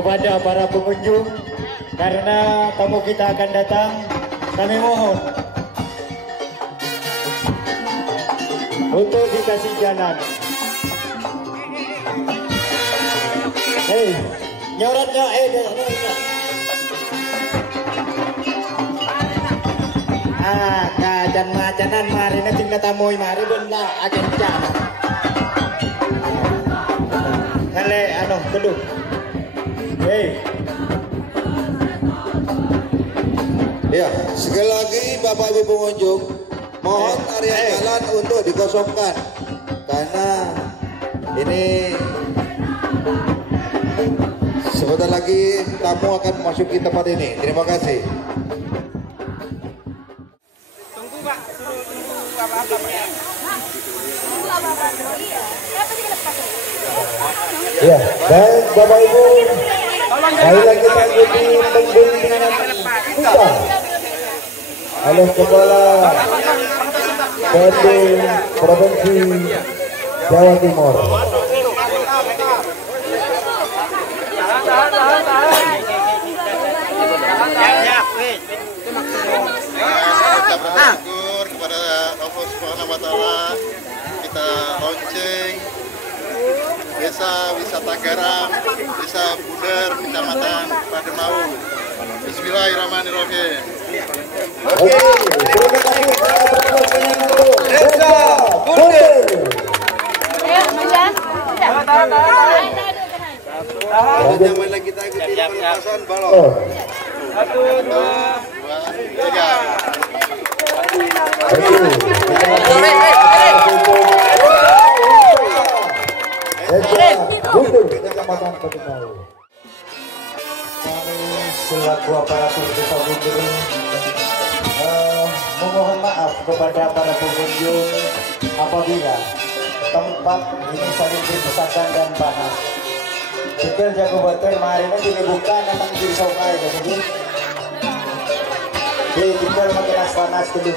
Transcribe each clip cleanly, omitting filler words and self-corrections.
kepada para pengunjung, karena tamu kita akan datang, kami mohon untuk dikasih jalan. Hei, nyorotnya, nyorotnya. Kajan macanan mari na tinggal tamoy mari benda akan jalan. Ngale ano keduk. Hei. Ya, sekali lagi Bapak Ibu pengunjung, mohon area jalan untuk dikosongkan karena ini sebentar lagi tamu akan memasuki tempat ini. Terima kasih. Tunggu Pak, suruh tunggu Bapak ya. Ya, baik Bapak Ibu. Marilah kita ikuti penggunaan kita oleh Kepala BPD Provinsi Jawa Timur. Bersyukur kepada Allah Subhanahu wa Ta'ala, kita launching Desa Wisata Garam, Desa Buder, Kecamatan Pademau. Bismillahirrahmanirrahim. Oke, terima kasih. Desa Buder. Jangan kita ikuti pelepasan balon. 1, 2, 3. Kecamatan Pademau. Kami selaku aparatur Desa Buder memohon maaf kepada para pengunjung apabila tempat ini saling berdesakan dan panas. Pikir jago bater hari ini dibuka nanti di sokai jadi. Tinggal makin panas dulu.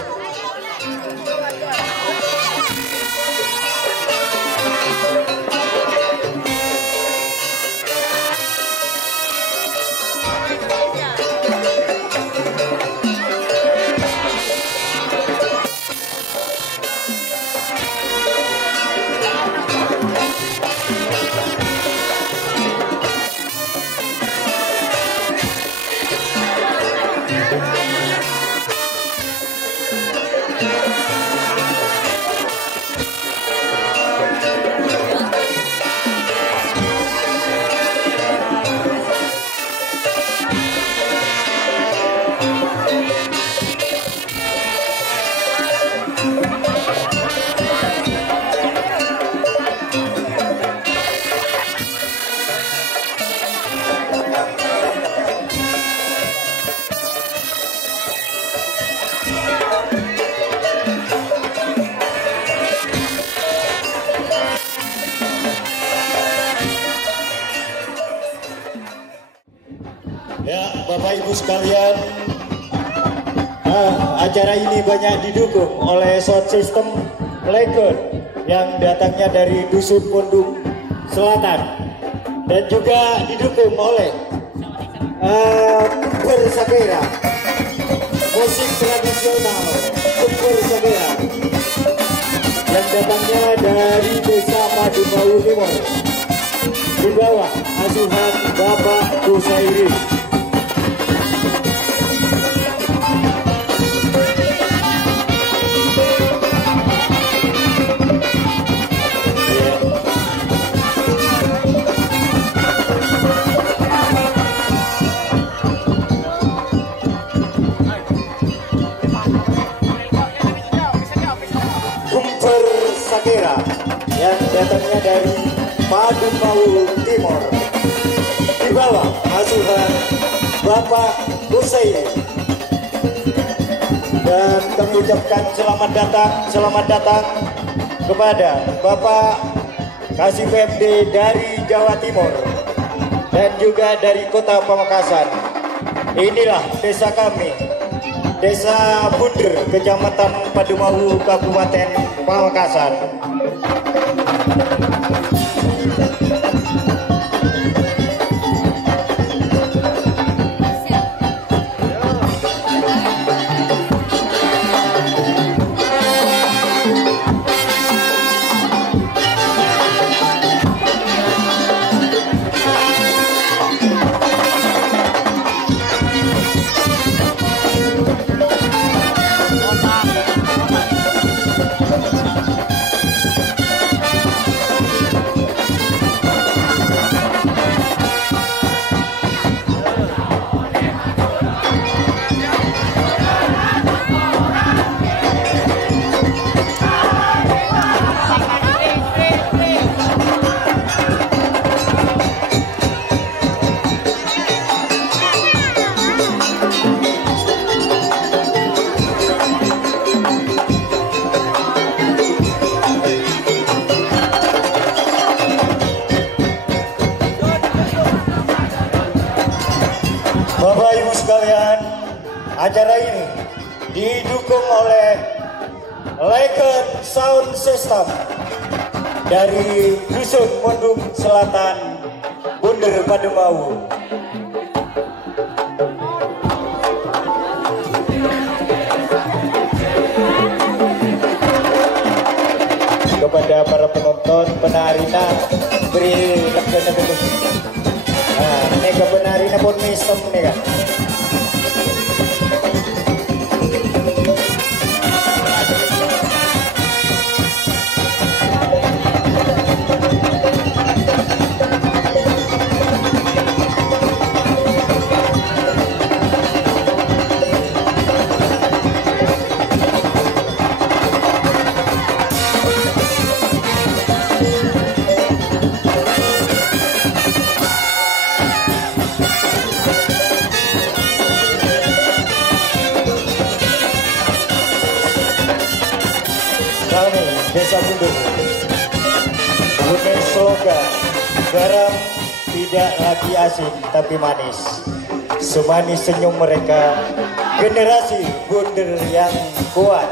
Ya, Bapak Ibu sekalian, acara ini banyak didukung oleh sound system Legon yang datangnya dari Dusun Pondung Selatan dan juga didukung oleh Kumper Sagera, musik tradisional Kumper Sagera yang datangnya dari Desa Pademau Timur di bawah asuhan Bapak Kusairi. Sagera yang datangnya dari Pademau Timur di bawah asuhan Bapak Husaini, dan kami ucapkan selamat datang kepada Bapak Kasih BPD dari Jawa Timur dan juga dari Kota Pamekasan. Inilah desa kami, Desa Buder, Kecamatan Pademau, Kabupaten Pamekasan. Acara ini didukung oleh Legend Sound System dari Dusun Mundung Selatan, Bunder Pademau. Kepada para penonton, penarina beri lekana dulu. Nah, ini ke penarina pun misem nih kan. Kami Desa Bunder punya slogan garam tidak lagi asin tapi manis. Semanis senyum mereka, generasi Bunder yang kuat.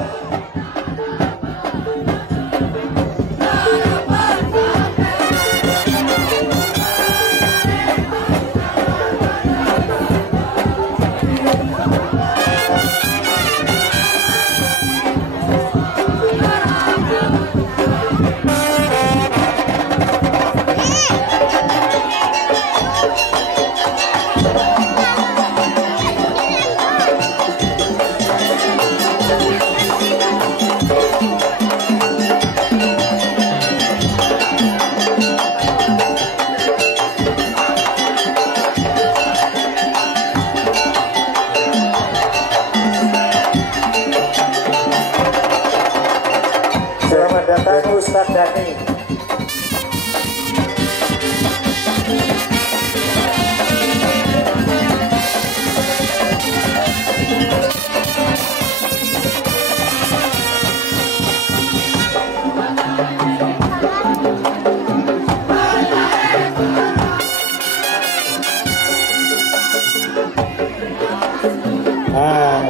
Selamat datang Ustadz Dani.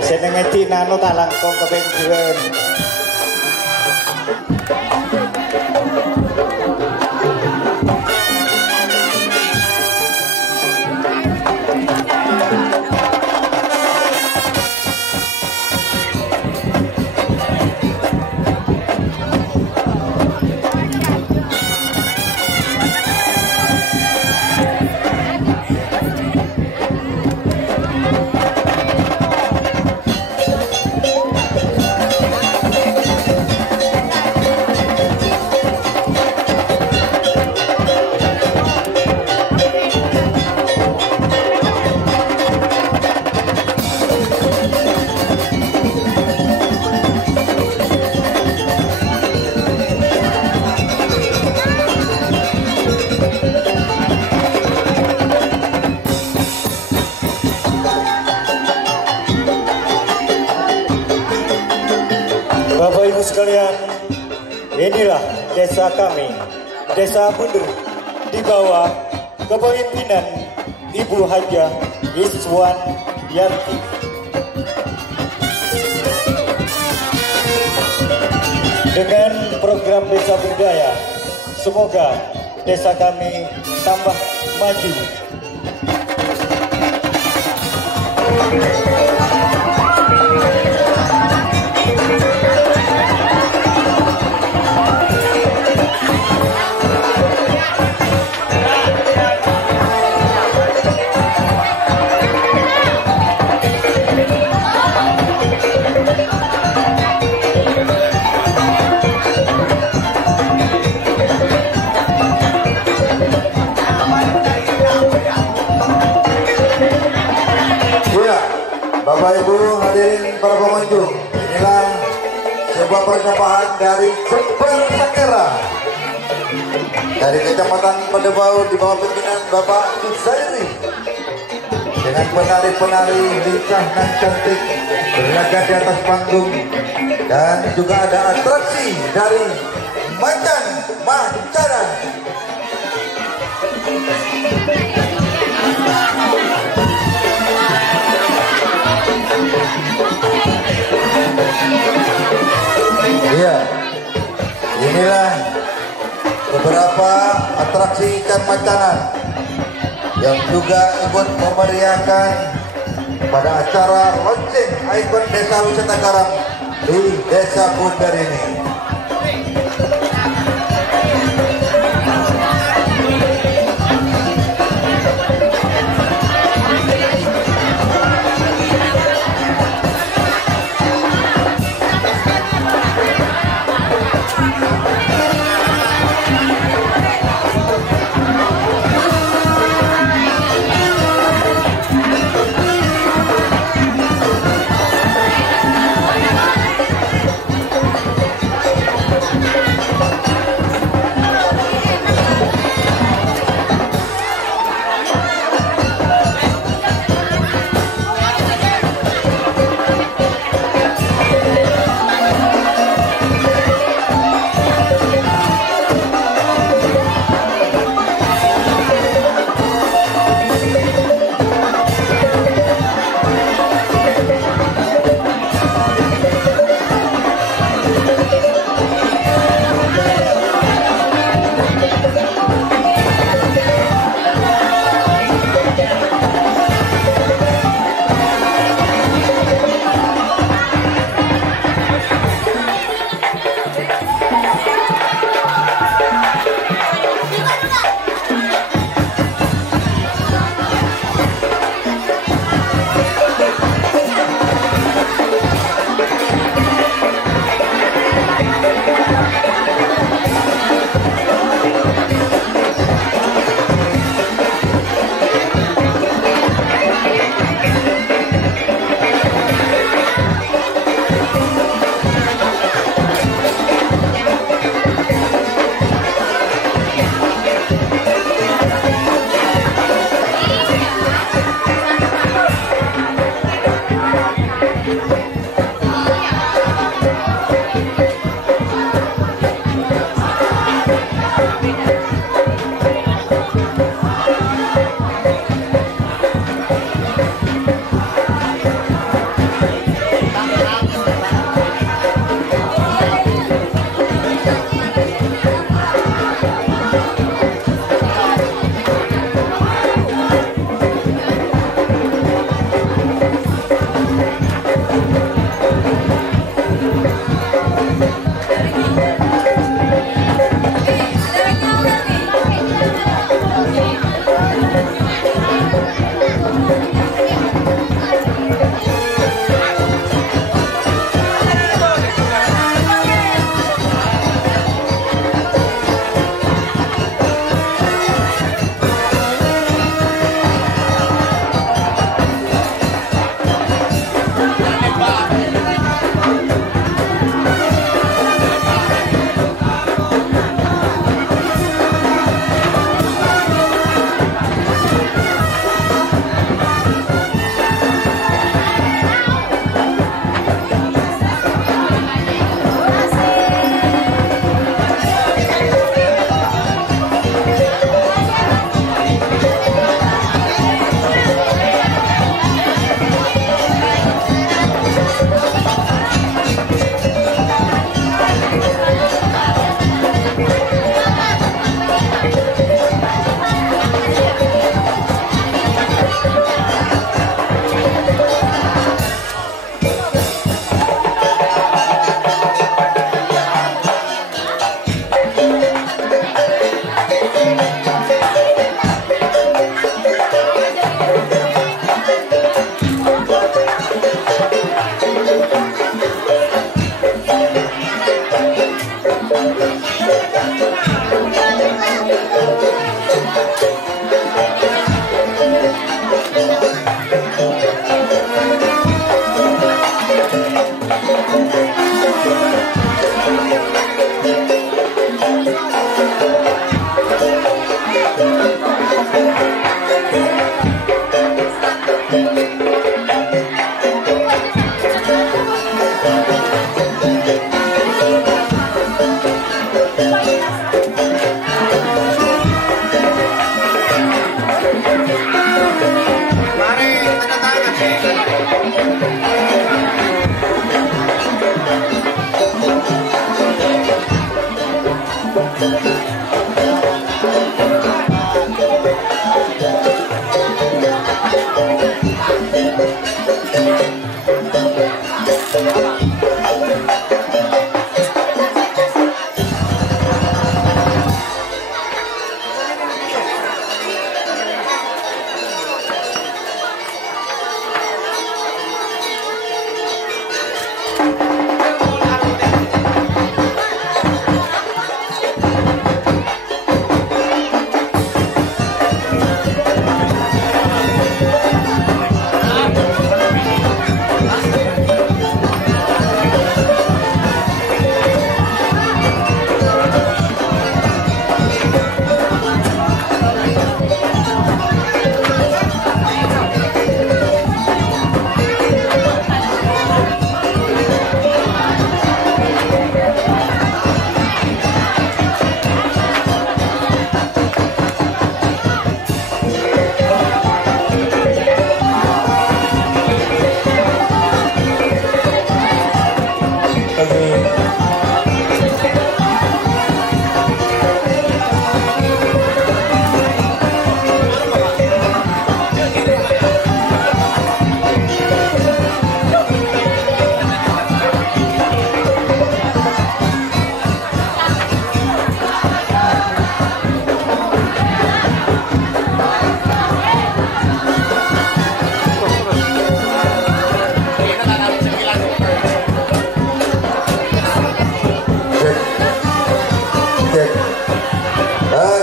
Senenge Cina no tak langkong kebenjuan. Bapak Ibu sekalian, inilah desa kami, Desa Bunder, di bawah kepemimpinan Ibu Hajah Iswan Yanti. Dengan program Desa Berdaya, semoga desa kami tambah maju. Bapak Ibu hadirin para pengunjung, inilah sebuah persembahan dari Super Sakera dari Kecamatan Pademau di bawah pimpinan Bapak Susairi dengan penari-penari lincah dan cantik berlaga di atas panggung, dan juga ada atraksi dari Macan Mancana. Iya, inilah beberapa atraksi ikan macanan yang juga ikut memeriahkan pada acara launching ikon Desa Wisata Garam di Desa Bundar ini.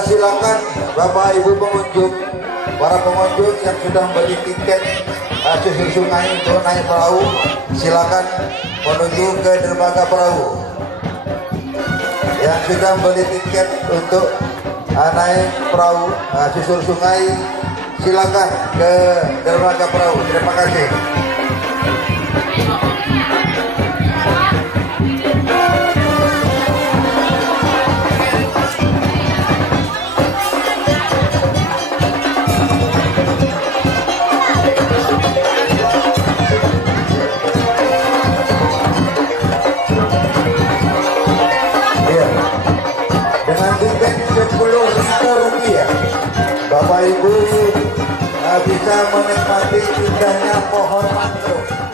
Silakan Bapak Ibu pengunjung, para pengunjung yang sudah beli tiket susur sungai untuk naik perahu, silakan menuju ke dermaga perahu. Yang sudah beli tiket untuk naik perahu susur sungai, silakan ke dermaga perahu. Terima kasih. Rp10.000 Bapak Ibu bisa menikmati indahnya pohon mangrove.